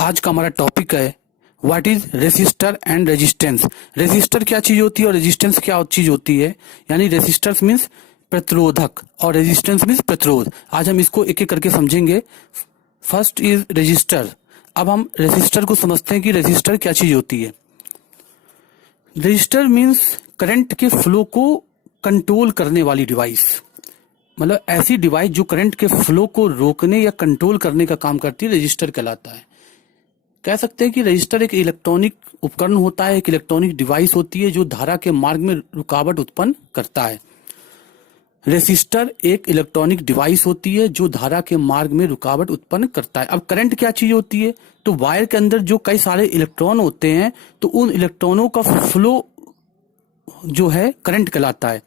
आज का हमारा टॉपिक है what is resistor and resistance. Resistor क्या चीज होती है और रेजिस्टेंस क्या चीज होती है। यानी रेसिस्टर्स मीन्स प्रतिरोधक और रेजिस्टेंस मीन्स प्रतिरोध। आज हम इसको एक एक करके समझेंगे। First is resistor. अब हम रेसिस्टर को समझते हैं कि रेसिस्टर क्या चीज होती है। रेजिस्टर मीन्स करंट के फ्लो को कंट्रोल करने वाली डिवाइस, मतलब ऐसी डिवाइस जो करंट के फ्लो को रोकने या कंट्रोल करने का काम करती है, रेजिस्टर कहलाता है। कह सकते हैं कि रजिस्टर एक इलेक्ट्रॉनिक उपकरण होता है, एक इलेक्ट्रॉनिक डिवाइस होती है जो धारा के मार्ग में रुकावट उत्पन्न करता है। रेसिस्टर एक इलेक्ट्रॉनिक डिवाइस होती है जो धारा के मार्ग में रुकावट उत्पन्न करता है। अब करंट क्या चीज होती है, तो वायर के अंदर जो कई सारे इलेक्ट्रॉन होते हैं तो उन इलेक्ट्रॉनों का फ्लो जो है करंट कहलाता है।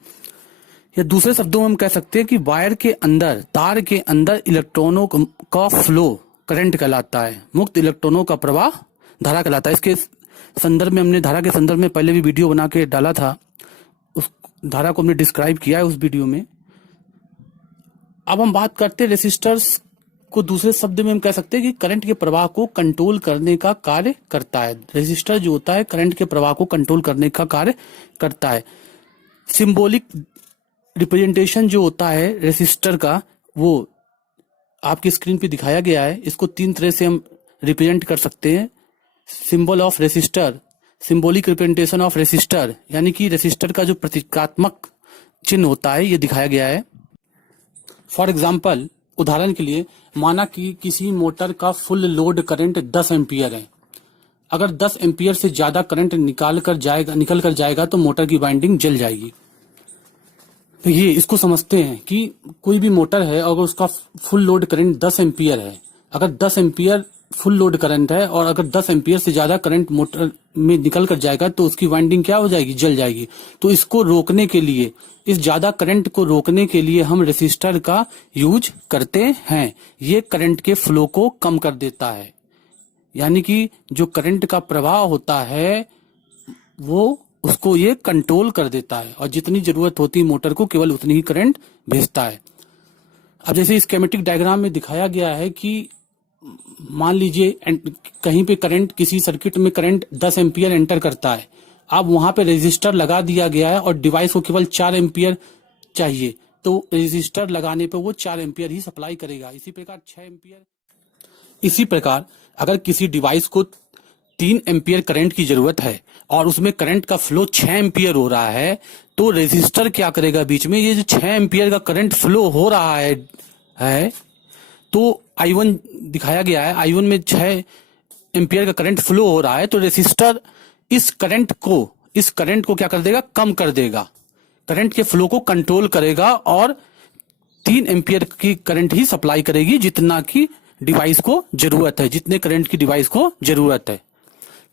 या दूसरे शब्दों में हम कह सकते हैं कि वायर के अंदर, तार के अंदर इलेक्ट्रॉनों का फ्लो करंट कहलाता है। मुक्त इलेक्ट्रॉनों का प्रवाह धारा कहलाता है। इसके संदर्भ में हमने धारा के संदर्भ में पहले भी वीडियो बना के डाला था, उस धारा को हमने डिस्क्राइब किया है उस वीडियो में। अब हम बात करते हैं रेसिस्टर्स को, दूसरे शब्द में हम कह सकते हैं कि करंट के प्रवाह को कंट्रोल करने का कार्य करता है। रेसिस्टर जो होता है करंट के प्रवाह को कंट्रोल करने का कार्य करता है। सिंबॉलिक रिप्रेजेंटेशन जो होता है रेसिस्टर का, वो आपकी स्क्रीन पे दिखाया गया है। इसको तीन तरह से हम रिप्रेजेंट कर सकते हैं। Symbol of resistor, symbolic representation of resistor, यानी कि रेसिस्टर का जो प्रतीकात्मक चिन्ह होता है ये दिखाया गया है। फॉर एग्जाम्पल, उदाहरण के लिए माना कि किसी मोटर का फुल लोड करंट 10 एम्पियर है। अगर 10 एम्पियर से ज्यादा करंट निकल कर जाएगा तो मोटर की वाइंडिंग जल जाएगी। तो ये इसको समझते हैं कि कोई भी मोटर है, अगर उसका फुल लोड करंट 10 एम्पियर है, अगर 10 एम्पियर फुल लोड करंट है और अगर 10 एम्पियर से ज्यादा करंट मोटर में निकल कर जाएगा तो उसकी वाइंडिंग क्या हो जाएगी, जल जाएगी। तो इसको रोकने के लिए, इस ज्यादा करंट को रोकने के लिए हम रेसिस्टर का यूज करते हैं। ये करंट के फ्लो को कम कर देता है, यानी कि जो करंट का प्रवाह होता है वो उसको ये कंट्रोल कर देता है और जितनी जरूरत होती है मोटर को केवल उतनी ही करंट भेजता है। अब जैसे स्कीमेटिक डायग्राम में दिखाया गया है कि मान लीजिए कहीं पे करंट, किसी सर्किट में करंट 10 एम्पियर एंटर करता है। अब वहां पे रेजिस्टर लगा दिया गया है और डिवाइस को केवल 4 एम्पियर चाहिए, तो रेजिस्टर लगाने पे वो 4 एम्पियर ही सप्लाई करेगा। इसी प्रकार 6 एम्पियर। इसी प्रकार अगर किसी डिवाइस को 3 एम्पियर करंट की जरूरत है और उसमें करंट का फ्लो 6 एम्पियर हो रहा है, तो रेजिस्टर क्या करेगा, बीच में ये जो 6 एम्पियर का करंट फ्लो हो रहा है तो I1 दिखाया गया है, I1 में 6 एम्पियर का करंट फ्लो हो रहा है, तो रेजिस्टर इस करंट को क्या कर देगा, कम कर देगा, करंट के फ्लो को कंट्रोल करेगा और 3 एम्पियर की करंट ही सप्लाई करेगी जितना की डिवाइस को जरूरत है, जितने करंट की डिवाइस को जरूरत है।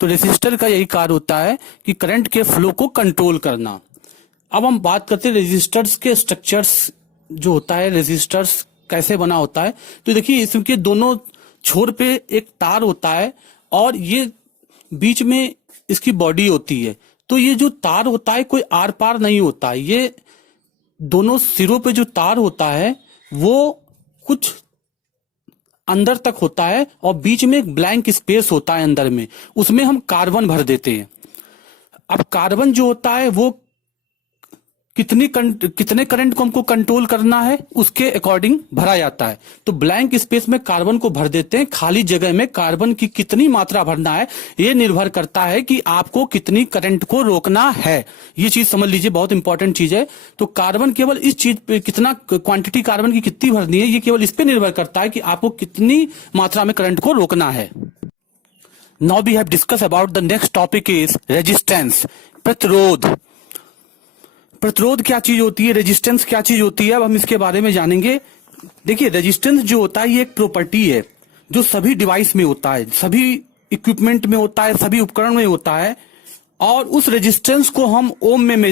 तो रेसिस्टर का यही कार्य होता है कि करंट के फ्लो को कंट्रोल करना। अब हम बात करते हैं रेजिस्टर्स के स्ट्रक्चर्स जो होता है, रेजिस्टर्स कैसे बना होता है। तो देखिए इसके दोनों छोर पे एक तार होता है और ये बीच में इसकी बॉडी होती है। तो ये जो तार होता है कोई आर पार नहीं होता है, ये दोनों सिरों पे जो तार होता है वो कुछ अंदर तक होता है और बीच में एक ब्लैंक स्पेस होता है अंदर में, उसमें हम कार्बन भर देते हैं। अब कार्बन जो होता है वो कितने करंट को हमको कंट्रोल करना है उसके अकॉर्डिंग भरा जाता है। तो ब्लैंक स्पेस में कार्बन को भर देते हैं, खाली जगह में कार्बन की कितनी मात्रा भरना है ये निर्भर करता है कि आपको कितनी करंट को रोकना है। ये चीज समझ लीजिए, बहुत इंपॉर्टेंट चीज है। तो कार्बन केवल इस चीज पे, कितना क्वांटिटी कार्बन की कितनी भरनी है, ये केवल इस पे निर्भर करता है कि आपको कितनी मात्रा में करंट को रोकना है। Now we have discuss about the next topic is resistance, प्रतिरोध। प्रतिरोध क्या चीज होती है, रेजिस्टेंस क्या चीज होती है, अब हम इसके बारे में जानेंगे। देखिए रेजिस्टेंस जो होता है ये एक प्रॉपर्टी है जो सभी डिवाइस में होता है, सभी इक्विपमेंट में होता है, सभी उपकरण में होता है और उस रेजिस्टेंस को हम ओम में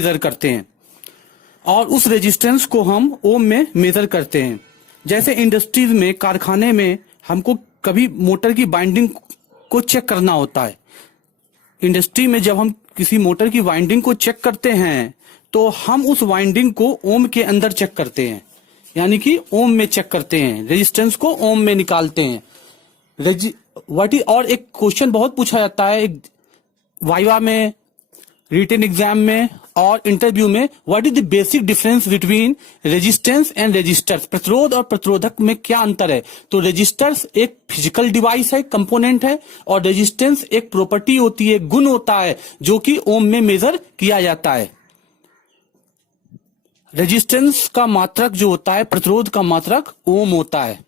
मेजर करते हैं जैसे इंडस्ट्रीज में, कारखाने में हमको कभी मोटर की वाइंडिंग को चेक करना होता है। इंडस्ट्री में जब हम किसी मोटर की वाइंडिंग को चेक करते हैं तो हम उस वाइंडिंग को ओम के अंदर चेक करते हैं, यानी कि ओम में चेक करते हैं, रेजिस्टेंस को ओम में निकालते हैं। व्हाट इज, और एक क्वेश्चन बहुत पूछा जाता है एक वाइवा में, रिटन एग्जाम में और इंटरव्यू में, what is the basic difference between resistance and resistors, प्रतिरोध और प्रतिरोधक में क्या अंतर है। तो रेजिस्टर्स एक फिजिकल डिवाइस है, कंपोनेंट है, और रेजिस्टेंस एक प्रॉपर्टी होती है, गुण होता है जो कि ओम में मेजर किया जाता है। रेजिस्टेंस का मात्रक जो होता है, प्रतिरोध का मात्रक ओम होता है।